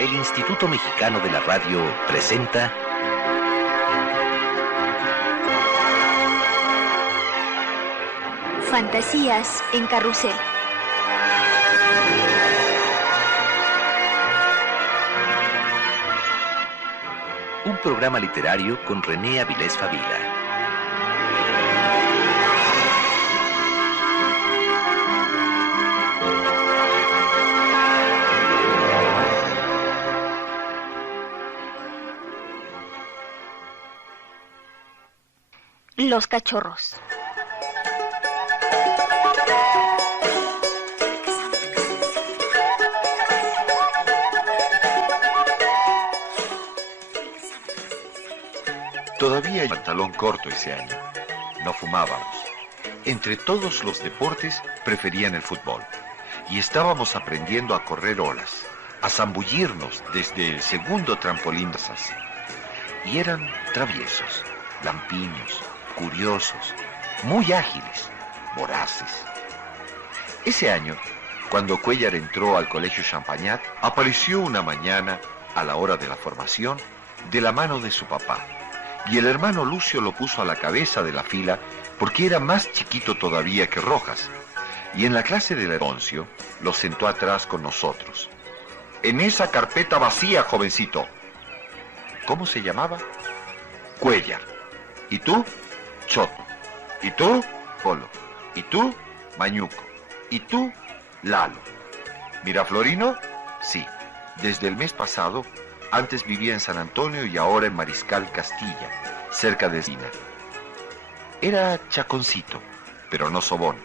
El Instituto Mexicano de la Radio presenta Fantasías en Carrusel. Un programa literario con René Avilés Favila. Los cachorros. Todavía hay pantalón corto ese año. No fumábamos. Entre todos los deportes preferían el fútbol. Y estábamos aprendiendo a correr olas, a zambullirnos desde el segundo trampolín. Y eran traviesos, lampiños, curiosos, muy ágiles, voraces. Ese año, cuando Cuéllar entró al colegio Champagnat, apareció una mañana, a la hora de la formación, de la mano de su papá. Y el hermano Lucio lo puso a la cabeza de la fila porque era más chiquito todavía que Rojas. Y en la clase de Leoncio lo sentó atrás con nosotros. En esa carpeta vacía, jovencito. ¿Cómo se llamaba? Cuéllar. ¿Y tú? Choto. ¿Y tú? Polo. ¿Y tú? Mañuco. ¿Y tú? Lalo. ¿Miraflorino? Sí. Desde el mes pasado, antes vivía en San Antonio y ahora en Mariscal Castilla, cerca de Sina. Era chaconcito, pero no sobón.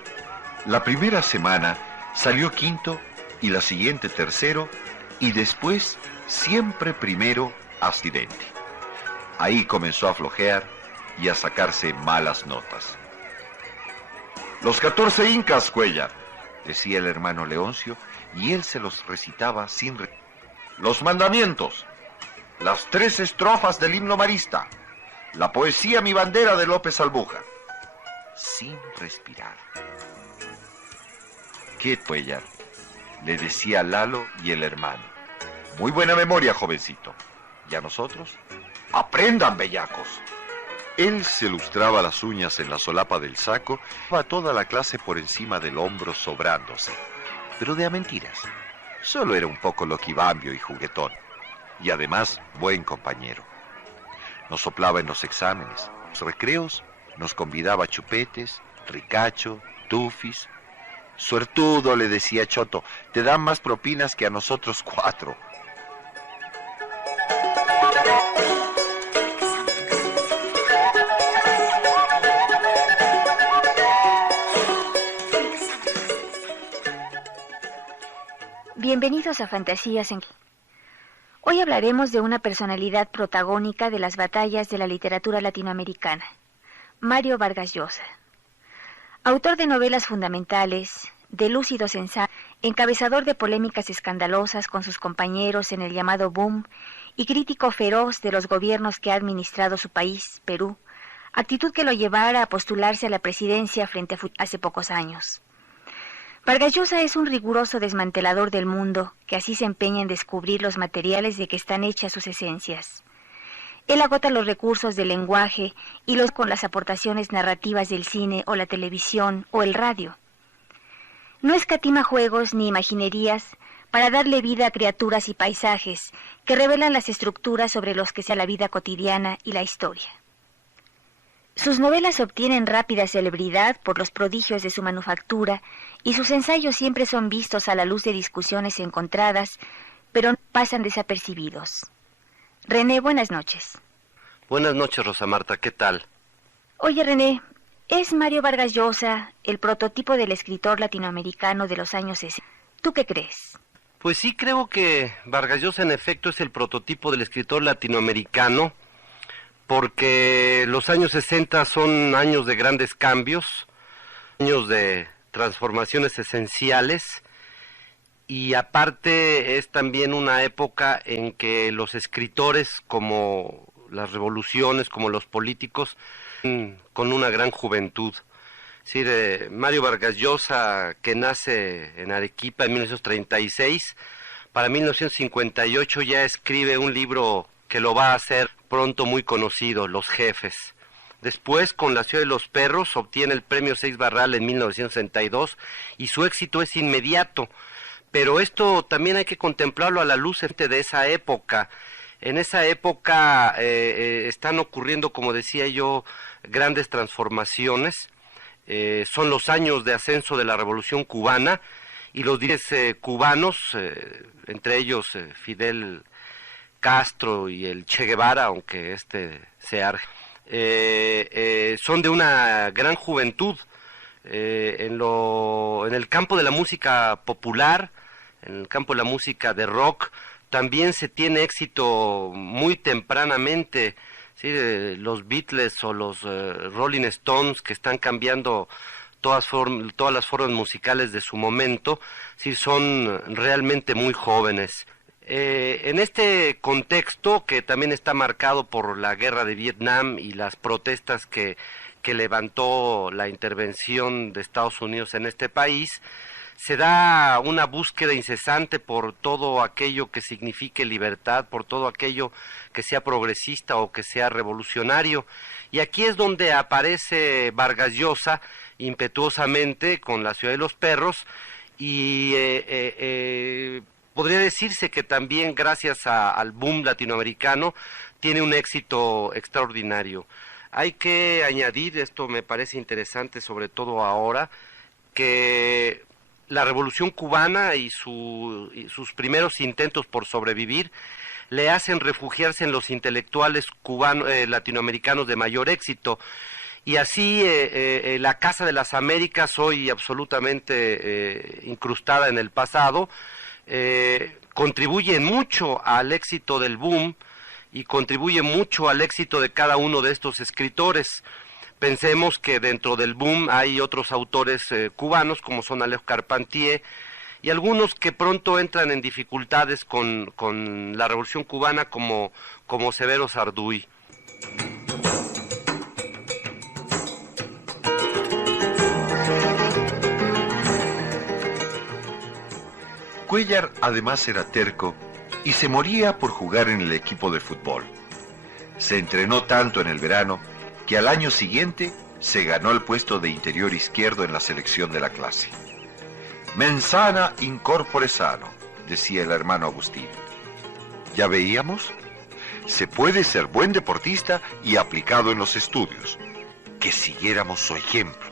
La primera semana salió quinto y la siguiente tercero y después siempre primero accidente. Ahí comenzó a flojear y a sacarse malas notas. Los 14 incas, Cuéllar, decía el hermano Leoncio, y él se los recitaba sin los mandamientos, las 3 estrofas del himno marista, la poesía Mi bandera de López Albuja, sin respirar. ¿Qué, Cuéllar?, le decía Lalo y el hermano. Muy buena memoria, jovencito. ¿Y a nosotros? ¡Aprendan, bellacos! Él se lustraba las uñas en la solapa del saco, a toda la clase por encima del hombro sobrándose. Pero de a mentiras. Solo era un poco loquibambio y juguetón. Y además, buen compañero. Nos soplaba en los exámenes. Los recreos nos convidaba a chupetes, ricacho, tufis. Suertudo, le decía Choto, te dan más propinas que a nosotros 4. Bienvenidos a Fantasías en... Hoy hablaremos de una personalidad protagónica de las batallas de la literatura latinoamericana, Mario Vargas Llosa. Autor de novelas fundamentales, de lúcidos ensayos, encabezador de polémicas escandalosas con sus compañeros en el llamado boom y crítico feroz de los gobiernos que ha administrado su país, Perú, actitud que lo llevara a postularse a la presidencia frente a hace pocos años. Vargas Llosa es un riguroso desmantelador del mundo que así se empeña en descubrir los materiales de que están hechas sus esencias. Él agota los recursos del lenguaje y los con las aportaciones narrativas del cine o la televisión o el radio. No escatima juegos ni imaginerías para darle vida a criaturas y paisajes que revelan las estructuras sobre los que se da la vida cotidiana y la historia. Sus novelas obtienen rápida celebridad por los prodigios de su manufactura y sus ensayos siempre son vistos a la luz de discusiones encontradas, pero no pasan desapercibidos. René, buenas noches. Buenas noches, Rosa Marta, ¿qué tal? Oye, René, ¿es Mario Vargas Llosa el prototipo del escritor latinoamericano de los años 60? ¿Tú qué crees? Pues sí, creo que Vargas Llosa en efecto es el prototipo del escritor latinoamericano, porque los años 60 son años de grandes cambios, años de transformaciones esenciales, y aparte es también una época en que los escritores, como las revoluciones, como los políticos, con una gran juventud. Es decir, Mario Vargas Llosa, que nace en Arequipa en 1936, para 1958 ya escribe un libro que lo va a hacer pronto muy conocido, Los Jefes. Después, con La ciudad de los perros, obtiene el premio Seix Barral en 1962 y su éxito es inmediato. Pero esto también hay que contemplarlo a la luz de esa época. En esa época están ocurriendo, como decía yo, grandes transformaciones. Son los años de ascenso de la Revolución Cubana y los líderes cubanos, entre ellos Fidel Castro y el Che Guevara, aunque sea son de una gran juventud en el campo de la música popular, en el campo de la música de rock. También se tiene éxito muy tempranamente, ¿sí? Los Beatles o los Rolling Stones, que están cambiando todas las formas musicales de su momento, sí, son realmente muy jóvenes. En este contexto, que también está marcado por la guerra de Vietnam y las protestas que levantó la intervención de Estados Unidos en este país, se da una búsqueda incesante por todo aquello que signifique libertad, por todo aquello que sea progresista o que sea revolucionario. Y aquí es donde aparece Vargas Llosa impetuosamente con La ciudad de los perros y podría decirse que también gracias al boom latinoamericano tiene un éxito extraordinario. Hay que añadir, esto me parece interesante sobre todo ahora, que la Revolución Cubana y sus primeros intentos por sobrevivir le hacen refugiarse en los intelectuales cubanos, latinoamericanos de mayor éxito. Y así la Casa de las Américas, hoy absolutamente incrustada en el pasado, contribuye mucho al éxito del boom y contribuye mucho al éxito de cada uno de estos escritores. Pensemos que dentro del boom hay otros autores cubanos, como son Alejo Carpentier, y algunos que pronto entran en dificultades con la Revolución Cubana, como Severo Sarduy. Cuéllar además era terco y se moría por jugar en el equipo de fútbol. Se entrenó tanto en el verano que al año siguiente se ganó el puesto de interior izquierdo en la selección de la clase. Mens sana in corpore sano, decía el hermano Agustín. ¿Ya veíamos? Se puede ser buen deportista y aplicado en los estudios. Que siguiéramos su ejemplo.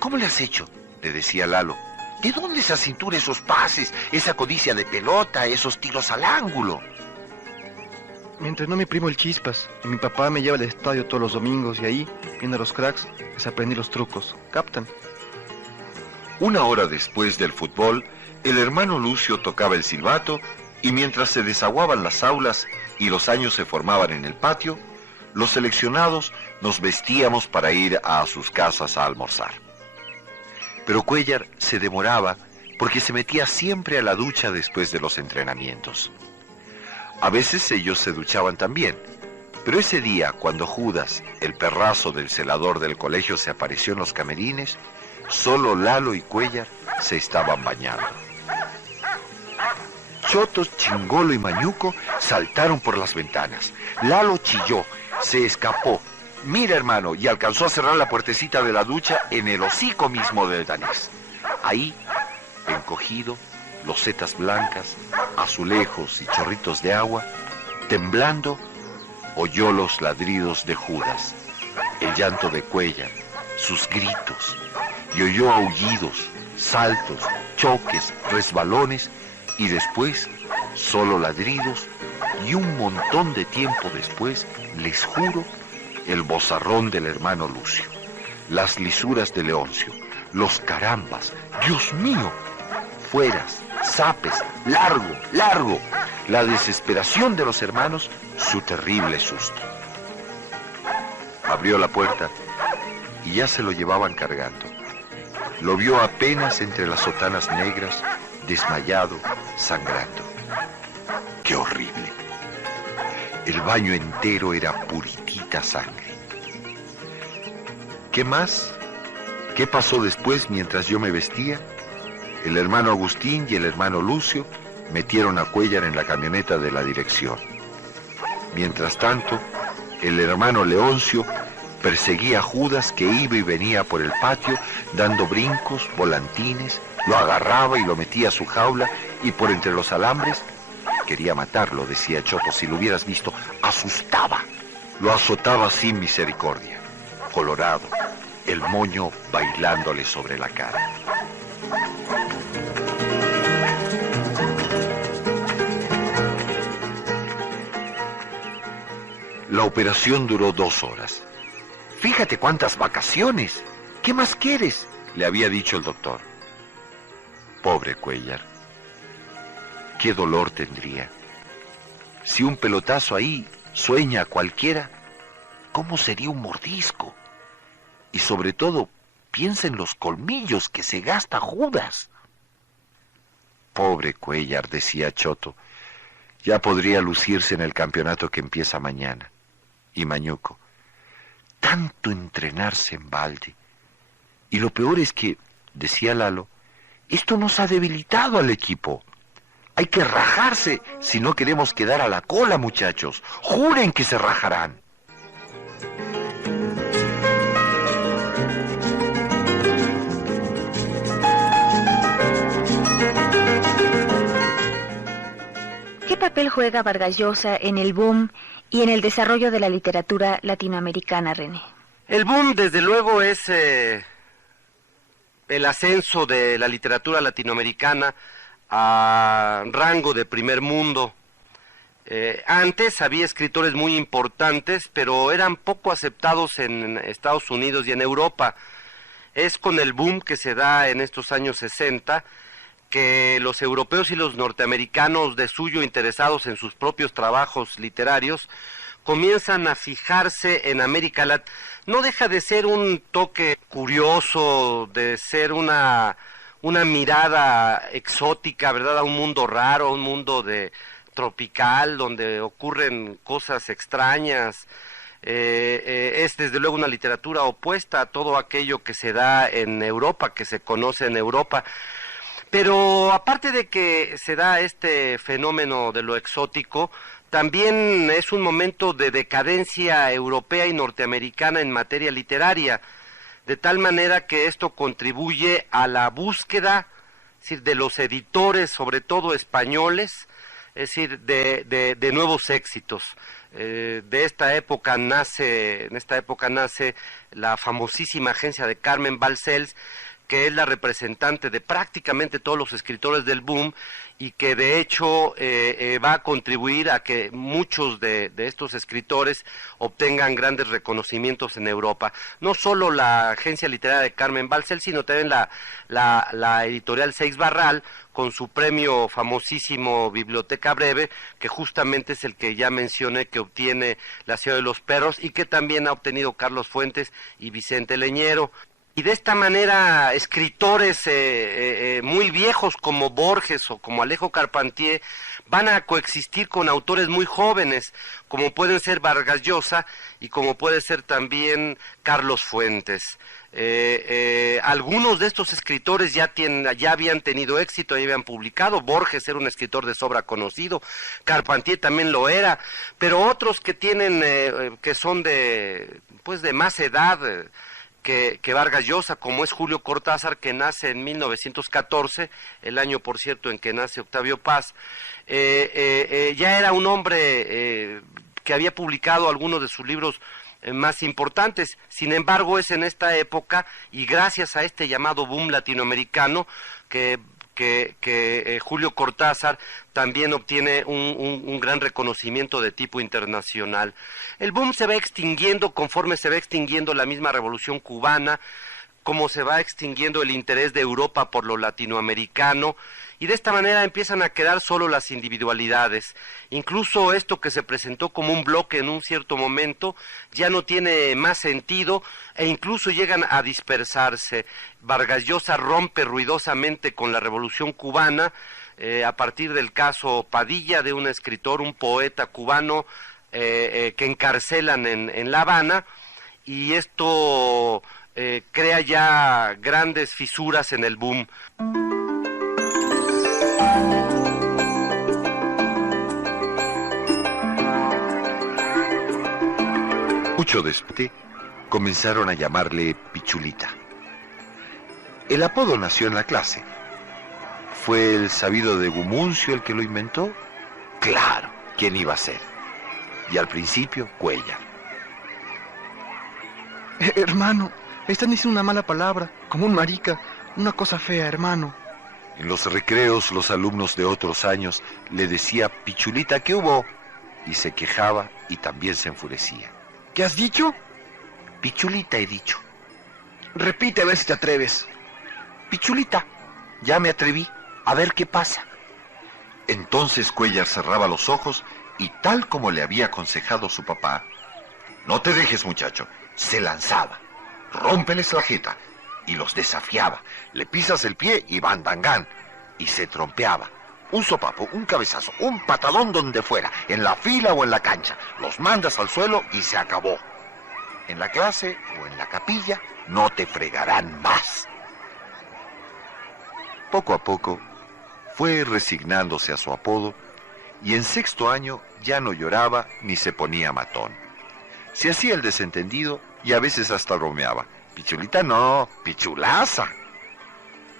¿Cómo le has hecho?, le decía Lalo. ¿De dónde esa cintura, esos pases, esa codicia de pelota, esos tiros al ángulo? Me entrenó mi primo el Chispas y mi papá me lleva al estadio todos los domingos y ahí, viendo a los cracks, les aprendí los trucos. ¿Captan? Una hora después del fútbol, el hermano Lucio tocaba el silbato y mientras se desaguaban las aulas y los años se formaban en el patio, los seleccionados nos vestíamos para ir a sus casas a almorzar. Pero Cuéllar se demoraba porque se metía siempre a la ducha después de los entrenamientos. A veces ellos se duchaban también, pero ese día, cuando Judas, el perrazo del celador del colegio, se apareció en los camerines, solo Lalo y Cuéllar se estaban bañando. Chotos, Chingolo y Mañuco saltaron por las ventanas. Lalo chilló, se escapó. Mira, hermano, y alcanzó a cerrar la puertecita de la ducha en el hocico mismo del danés. Ahí, encogido, losetas blancas, azulejos y chorritos de agua, temblando, oyó los ladridos de Judas, el llanto de Cuéllar, sus gritos, y oyó aullidos, saltos, choques, resbalones, y después solo ladridos, y un montón de tiempo después, les juro, el bozarrón del hermano Lucio, las lisuras de Leoncio, los carambas, ¡Dios mío!, fueras, zapes, largo, largo, la desesperación de los hermanos, su terrible susto. Abrió la puerta y ya se lo llevaban cargando. Lo vio apenas entre las sotanas negras, desmayado, sangrando. ¡Qué horrible! El baño entero era puritita sangre. ¿Qué más? ¿Qué pasó después mientras yo me vestía? El hermano Agustín y el hermano Lucio metieron a Cuéllar en la camioneta de la dirección. Mientras tanto, el hermano Leoncio perseguía a Judas, que iba y venía por el patio dando brincos, volantines, lo agarraba y lo metía a su jaula, y por entre los alambres quería matarlo, decía Choto. Si lo hubieras visto, asustaba. Lo azotaba sin misericordia, colorado, el moño bailándole sobre la cara. La operación duró 2 horas. Fíjate cuántas vacaciones. ¿Qué más quieres?, le había dicho el doctor. Pobre Cuéllar. Qué dolor tendría. Si un pelotazo ahí sueña a cualquiera, ¿cómo sería un mordisco? Y sobre todo, piensa en los colmillos que se gasta Judas. Pobre Cuéllar, decía Choto. Ya podría lucirse en el campeonato que empieza mañana. Y Mañuco, tanto entrenarse en balde. Y lo peor es que, decía Lalo, esto nos ha debilitado al equipo. Hay que rajarse si no queremos quedar a la cola, muchachos. Juren que se rajarán. ¿Qué papel juega Vargas Llosa en el boom y en el desarrollo de la literatura latinoamericana, René? El boom, desde luego, es el ascenso de la literatura latinoamericana a rango de primer mundo. Antes había escritores muy importantes, pero eran poco aceptados en Estados Unidos y en Europa. Es con el boom que se da en estos años 60 que los europeos y los norteamericanos, de suyo interesados en sus propios trabajos literarios, comienzan a fijarse en América Latina. No deja de ser un toque curioso, de ser una mirada exótica, ¿verdad?, a un mundo raro, a un mundo tropical, donde ocurren cosas extrañas. Es desde luego una literatura opuesta a todo aquello que se da en Europa, que se conoce en Europa. Pero aparte de que se da este fenómeno de lo exótico, también es un momento de decadencia europea y norteamericana en materia literaria, de tal manera que esto contribuye a la búsqueda, es decir, de los editores, sobre todo españoles, es decir, de nuevos éxitos. En esta época nace la famosísima agencia de Carmen Balcells, que es la representante de prácticamente todos los escritores del boom y que de hecho va a contribuir a que muchos de estos escritores obtengan grandes reconocimientos en Europa. No solo la agencia literaria de Carmen Balcells, sino también la editorial Seix Barral, con su premio famosísimo Biblioteca Breve, que justamente es el que ya mencioné que obtiene La Ciudad de los Perros y que también ha obtenido Carlos Fuentes y Vicente Leñero. Y de esta manera, escritores muy viejos como Borges o como Alejo Carpentier van a coexistir con autores muy jóvenes, como pueden ser Vargas Llosa y como puede ser también Carlos Fuentes. Algunos de estos escritores ya habían tenido éxito, ya habían publicado. Borges era un escritor de sobra conocido, Carpentier también lo era, pero otros que que son de más edad que Vargas Llosa, como es Julio Cortázar, que nace en 1914, el año, por cierto, en que nace Octavio Paz. Ya era un hombre que había publicado algunos de sus libros más importantes. Sin embargo, es en esta época, y gracias a este llamado boom latinoamericano, que Julio Cortázar también obtiene un gran reconocimiento de tipo internacional. El boom se va extinguiendo conforme se va extinguiendo la misma revolución cubana, como se va extinguiendo el interés de Europa por lo latinoamericano, y de esta manera empiezan a quedar solo las individualidades. Incluso esto que se presentó como un bloque en un cierto momento ya no tiene más sentido e incluso llegan a dispersarse. Vargas Llosa rompe ruidosamente con la revolución cubana a partir del caso Padilla, de un escritor, un poeta cubano que encarcelan en La Habana, y esto crea ya grandes fisuras en el boom. Mucho después comenzaron a llamarle Pichulita. El apodo nació en la clase. ¿Fue el sabido de Gumuncio el que lo inventó? Claro, ¿quién iba a ser? Y al principio, Cuellar. Hermano, están diciendo una mala palabra, como un marica, una cosa fea, hermano. En los recreos, los alumnos de otros años le decía Pichulita, ¿qué hubo? Y se quejaba y también se enfurecía. ¿Qué has dicho? Pichulita he dicho. Repite a ver si te atreves. Pichulita, ya me atreví, a ver qué pasa. Entonces Cuellar cerraba los ojos y tal como le había aconsejado su papá, no te dejes muchacho, se lanzaba, rómpeles la jeta y los desafiaba, le pisas el pie y van dangán, y se trompeaba. Un sopapo, un cabezazo, un patadón donde fuera, en la fila o en la cancha, los mandas al suelo y se acabó. En la clase o en la capilla no te fregarán más. Poco a poco fue resignándose a su apodo y en sexto año ya no lloraba ni se ponía matón. Se hacía el desentendido y a veces hasta bromeaba. Pichulita no, pichulaza.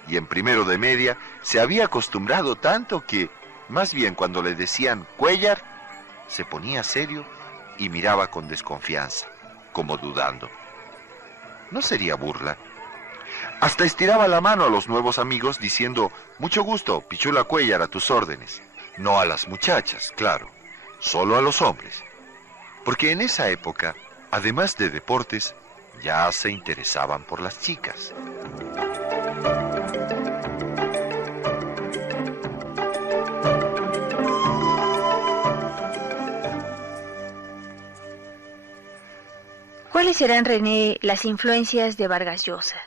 Y en primero de media se había acostumbrado tanto que, más bien cuando le decían Cuellar, se ponía serio y miraba con desconfianza, como dudando. ¿No sería burla? Hasta estiraba la mano a los nuevos amigos diciendo, mucho gusto, Pichula Cuellar, a tus órdenes. No a las muchachas, claro, solo a los hombres. Porque en esa época, además de deportes, ya se interesaban por las chicas. ¿Cuáles serán, René, las influencias de Vargas Llosa?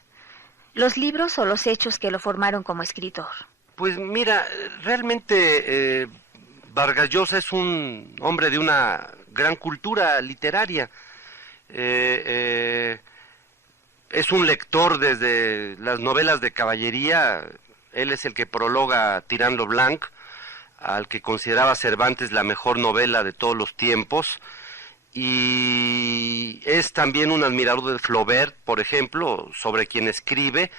¿Los libros o los hechos que lo formaron como escritor? Pues mira, realmente Vargas Llosa es un hombre de una gran cultura literaria. Es un lector desde las novelas de caballería. Él es el que prologa Tirán lo Blanc, al que consideraba Cervantes la mejor novela de todos los tiempos. Y es también un admirador de Flaubert, por ejemplo, sobre quien escribe,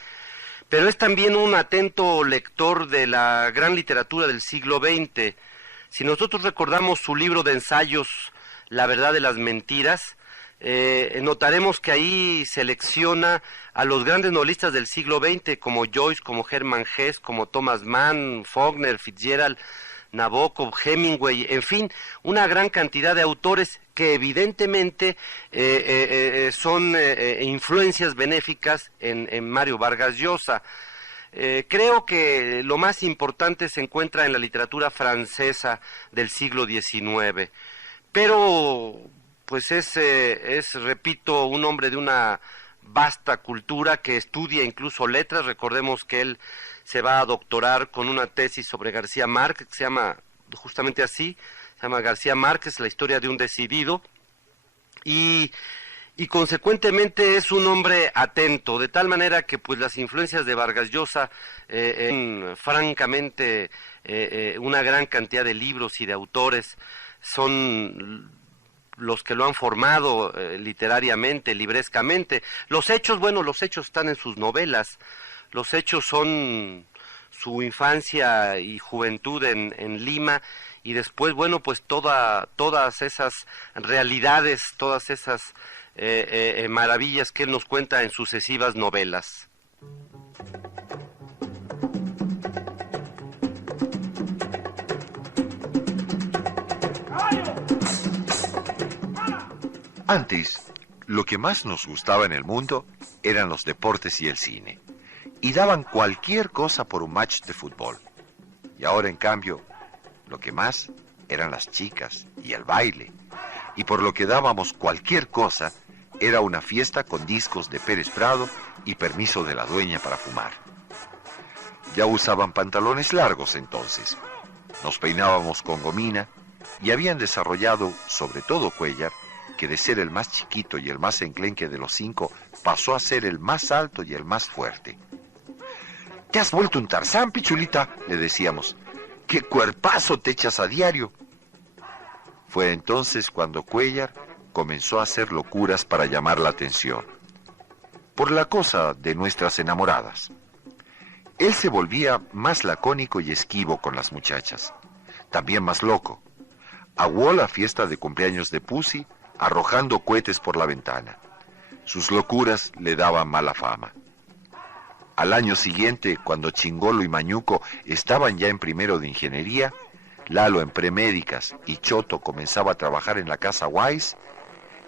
pero es también un atento lector de la gran literatura del siglo XX. Si nosotros recordamos su libro de ensayos, La verdad de las mentiras, notaremos que ahí selecciona a los grandes novelistas del siglo XX, como Joyce, como Hermann Hesse, como Thomas Mann, Faulkner, Fitzgerald, Nabokov, Hemingway, en fin, una gran cantidad de autores que evidentemente son influencias benéficas en Mario Vargas Llosa. Creo que lo más importante se encuentra en la literatura francesa del siglo XIX, pero pues es, repito, un hombre de una vasta cultura que estudia incluso letras. Recordemos que él se va a doctorar con una tesis sobre García Márquez, que se llama justamente así, se llama García Márquez, la historia de un decidido, y consecuentemente es un hombre atento, de tal manera que pues las influencias de Vargas Llosa, francamente, una gran cantidad de libros y de autores son los que lo han formado literariamente, librescamente. Los hechos, bueno, los hechos están en sus novelas. Los hechos son su infancia y juventud en Lima, y después, bueno, pues todas esas realidades, todas esas maravillas que él nos cuenta en sucesivas novelas. Antes, lo que más nos gustaba en el mundo eran los deportes y el cine. Y daban cualquier cosa por un match de fútbol. Y ahora, en cambio, lo que más eran las chicas y el baile. Y por lo que dábamos cualquier cosa, era una fiesta con discos de Pérez Prado y permiso de la dueña para fumar. Ya usaban pantalones largos entonces. Nos peinábamos con gomina y habían desarrollado, sobre todo Cuellar, que de ser el más chiquito y el más enclenque de los 5, pasó a ser el más alto y el más fuerte. «¿Te has vuelto un Tarzán, Pichulita?», le decíamos. «¡Qué cuerpazo te echas a diario!». Fue entonces cuando Cuellar comenzó a hacer locuras para llamar la atención, por la cosa de nuestras enamoradas. Él se volvía más lacónico y esquivo con las muchachas, también más loco. Aguó la fiesta de cumpleaños de Pussy arrojando cohetes por la ventana. Sus locuras le daban mala fama. Al año siguiente, cuando Chingolo y Mañuco estaban ya en primero de ingeniería, Lalo en premédicas y Choto comenzaba a trabajar en la casa Wise,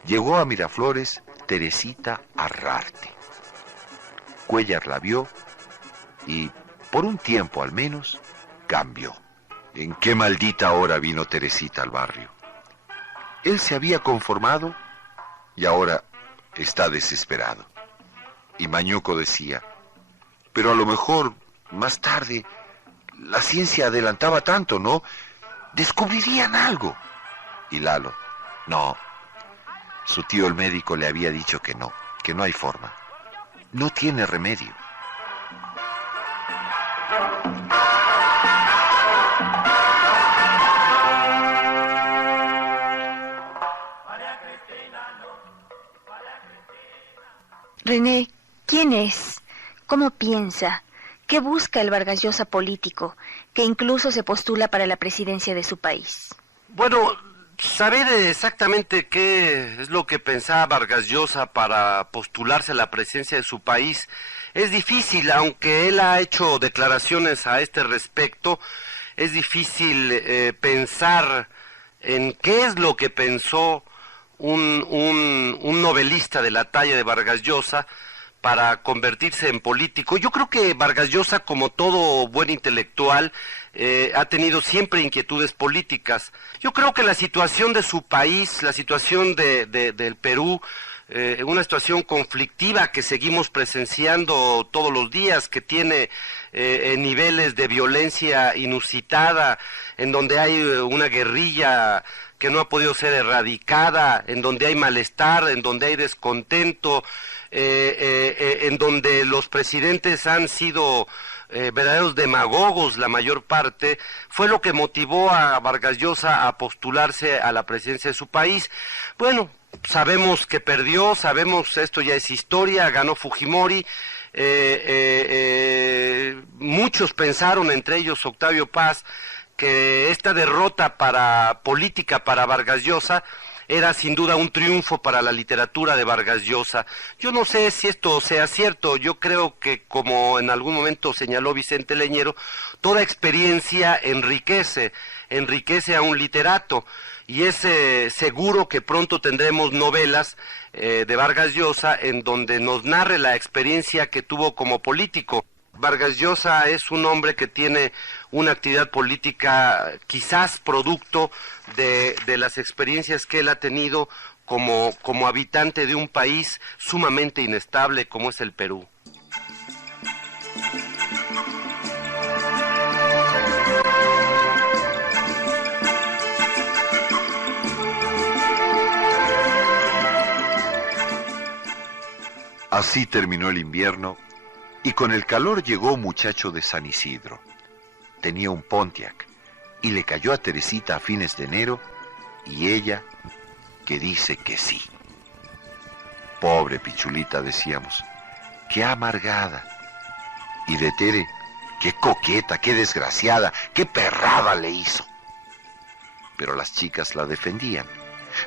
llegó a Miraflores Teresita Arrarte. Cuéllar la vio y, por un tiempo al menos, cambió. ¿En qué maldita hora vino Teresita al barrio? Él se había conformado y ahora está desesperado. Y Mañuco decía, pero a lo mejor, más tarde, la ciencia adelantaba tanto, ¿no? Descubrirían algo. Y Lalo, no. Su tío el médico le había dicho que no hay forma. No tiene remedio. René, ¿quién es? ¿Cómo piensa? ¿Qué busca el Vargas Llosa político, que incluso se postula para la presidencia de su país? Bueno, saber exactamente qué es lo que pensaba Vargas Llosa para postularse a la presidencia de su país es difícil, aunque él ha hecho declaraciones a este respecto. Es difícil pensar en qué es lo que pensó un novelista de la talla de Vargas Llosa para convertirse en político. Yo creo que Vargas Llosa, como todo buen intelectual, ha tenido siempre inquietudes políticas. Yo creo que la situación de su país, la situación del Perú, una situación conflictiva que seguimos presenciando todos los días, que tiene niveles de violencia inusitada, en donde hay una guerrilla que no ha podido ser erradicada, en donde hay malestar, en donde hay descontento, en donde los presidentes han sido verdaderos demagogos la mayor parte, fue lo que motivó a Vargas Llosa a postularse a la presidencia de su país. Bueno, sabemos que perdió, sabemos, esto ya es historia, ganó Fujimori. Muchos pensaron, entre ellos Octavio Paz, que esta derrota política para Vargas Llosa era sin duda un triunfo para la literatura de Vargas Llosa. Yo no sé si esto sea cierto. Yo creo que, como en algún momento señaló Vicente Leñero, toda experiencia enriquece a un literato, y es seguro que pronto tendremos novelas de Vargas Llosa en donde nos narre la experiencia que tuvo como político. Vargas Llosa es un hombre que tiene una actividad política quizás producto de las experiencias que él ha tenido como habitante de un país sumamente inestable como es el Perú. Así terminó el invierno y con el calor llegó un muchacho de San Isidro. Tenía un Pontiac y le cayó a Teresita a fines de enero y ella que dice que sí. Pobre Pichulita, decíamos, qué amargada. Y de Tere, qué coqueta, qué desgraciada, qué perrada le hizo. Pero las chicas la defendían.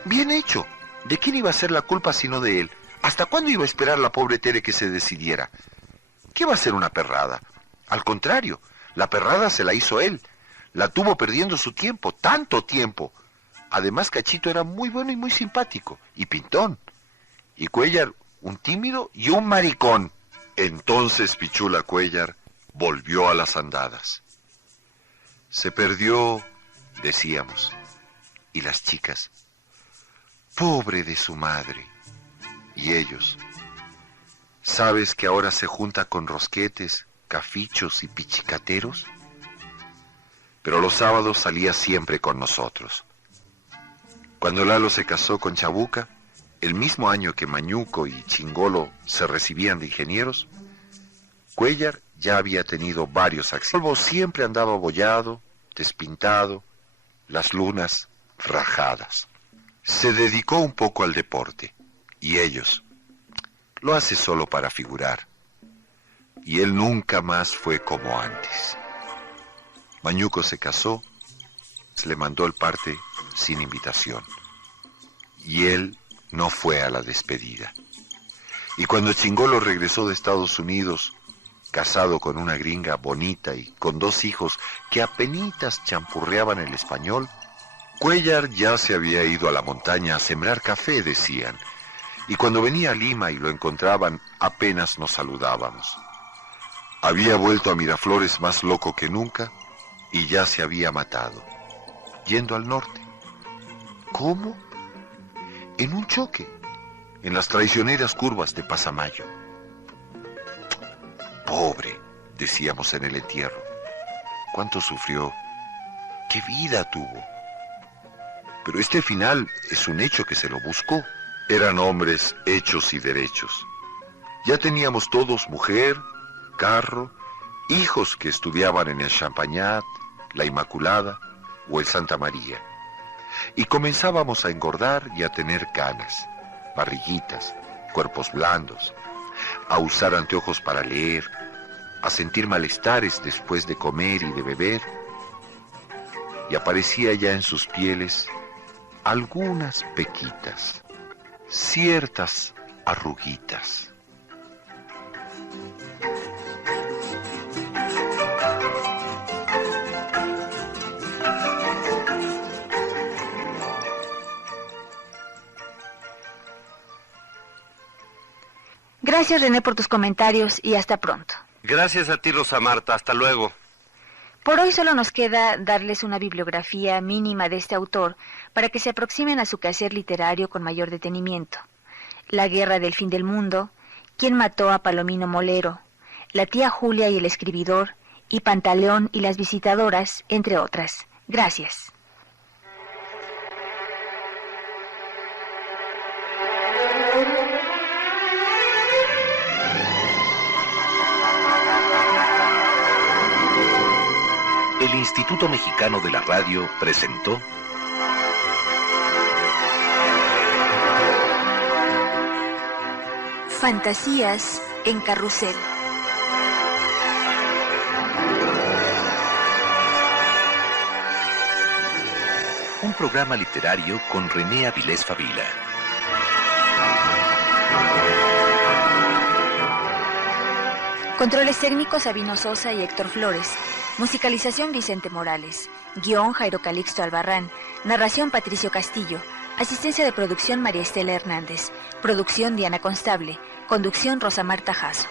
Bien hecho, ¿de quién iba a ser la culpa sino de él? ¿Hasta cuándo iba a esperar la pobre Tere que se decidiera? ¿Qué va a ser una perrada? Al contrario, la perrada se la hizo él. La tuvo perdiendo su tiempo, tanto tiempo. Además, Cachito era muy bueno y muy simpático, y pintón. Y Cuéllar, un tímido y un maricón. Entonces Pichula Cuéllar volvió a las andadas. Se perdió, decíamos. Y las chicas, pobre de su madre. Y ellos, ¿sabes que ahora se junta con rosquetes, cafichos y pichicateros? Pero los sábados salía siempre con nosotros. Cuando Lalo se casó con Chabuca, el mismo año que Mañuco y Chingolo se recibían de ingenieros, Cuéllar ya había tenido varios accidentes. El polvo siempre andaba abollado, despintado, las lunas rajadas. Se dedicó un poco al deporte, y ellos lo hace solo para figurar. Y él nunca más fue como antes. Mañuco se casó, se le mandó el parte sin invitación. Y él no fue a la despedida. Y cuando Chingolo regresó de Estados Unidos, casado con una gringa bonita y con 2 hijos que apenitas champurreaban el español, Cuéllar ya se había ido a la montaña a sembrar café, decían. Y cuando venía a Lima y lo encontraban, apenas nos saludábamos. Había vuelto a Miraflores más loco que nunca y ya se había matado, yendo al norte. ¿Cómo? En un choque, en las traicioneras curvas de Pasamayo. Pobre, decíamos en el entierro. ¿Cuánto sufrió? ¿Qué vida tuvo? Pero este final es un hecho que se lo buscó. Eran hombres hechos y derechos. Ya teníamos todos mujer, carro, hijos que estudiaban en el Champagnat, la Inmaculada o el Santa María. Y comenzábamos a engordar y a tener canas, barriguitas, cuerpos blandos, a usar anteojos para leer, a sentir malestares después de comer y de beber. Y aparecía ya en sus pieles algunas pequitas, ciertas arruguitas. Gracias, René, por tus comentarios y hasta pronto. Gracias a ti, Rosa Marta. Hasta luego. Por hoy solo nos queda darles una bibliografía mínima de este autor para que se aproximen a su quehacer literario con mayor detenimiento. La guerra del fin del mundo, ¿Quién mató a Palomino Molero?, La tía Julia y el escribidor, y Pantaleón y las visitadoras, entre otras. Gracias. El Instituto Mexicano de la Radio presentó Fantasías en Carrusel. un programa literario con René Avilés Favila. Controles técnicos Sabino Sosa y Héctor Flores. Musicalización Vicente Morales. Guión Jairo Calixto Albarrán. Narración Patricio Castillo. Asistencia de producción María Estela Hernández. Producción Diana Constable. Conducción Rosa Marta Jasso.